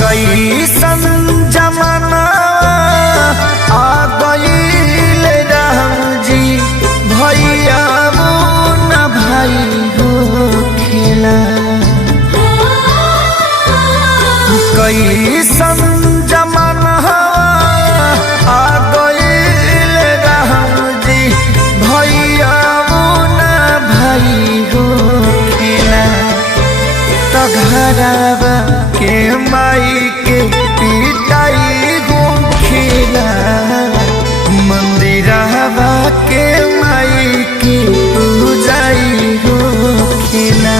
कैसन जमाना आ गईल राम जी, भैया न भाई हो खेला। कैसन जमाना आ गईल राम जी, भैया न भाई हो खेला। तो घरवा के माई के पिटाई हो खेला, मंदिरवा के माई की पूजाई हो खेला।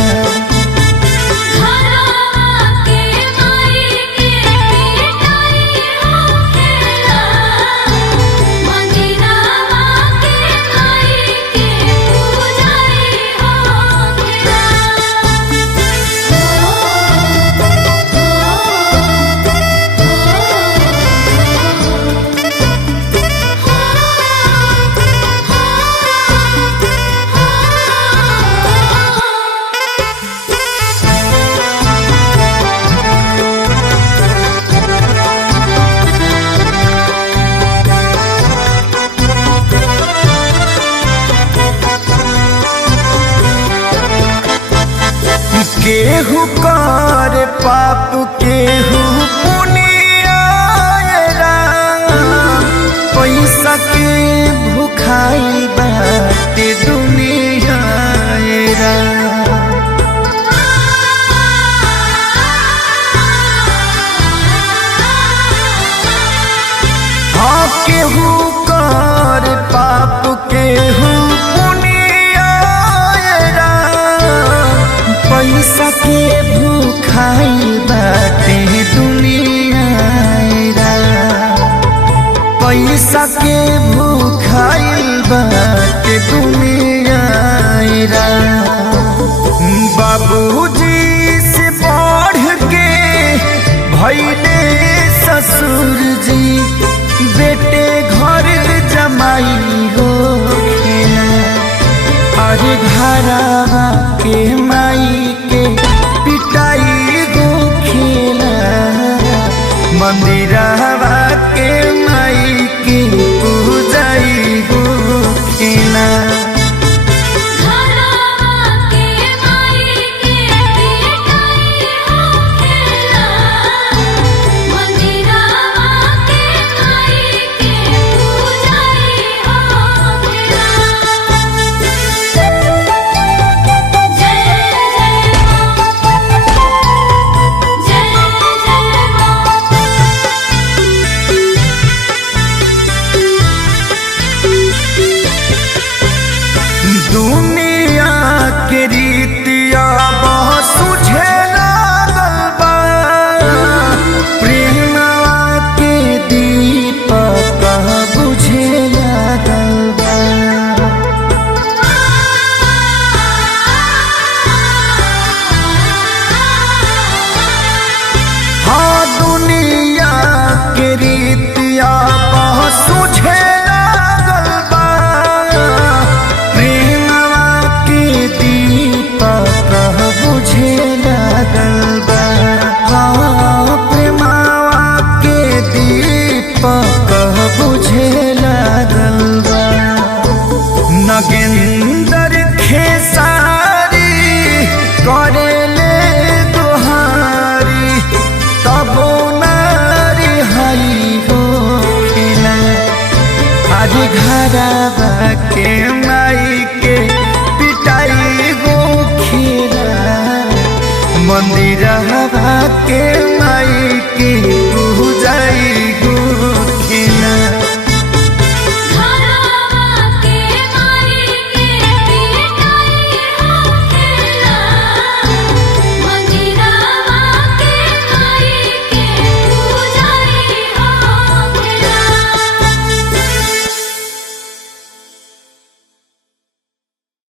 केहू कर पाप केहू पुनिया, पैसा के भुखाई बाटे दुनिया। हाँ केहू कर पाप केहू पुनिया, पैसा के भूखाई बाटे दुनिया। पैसा के भूखाई बाटे दुनिया। बाबूजी से बढ़ के भइले ससुर जी, बेटे घर जमाई हो खेला। अरे घरवा के माई के पिटाई हो खेला, मंदिरवा के माई की पूजाई हो खेला। दुनिया के रीतिया बहुत सुझे लागल बा, प्रेमवा के दीपक बुझे लागल बा। हाँ दुनिया के रीतिया बहुत सुझे बुझे लागल बा। हाँ प्रेमवा के दीपक बुझे लागल बा। नगेंद्र खेसारी करेले दुहारी, तबो नारी हाई हो खेला। आज घरवा के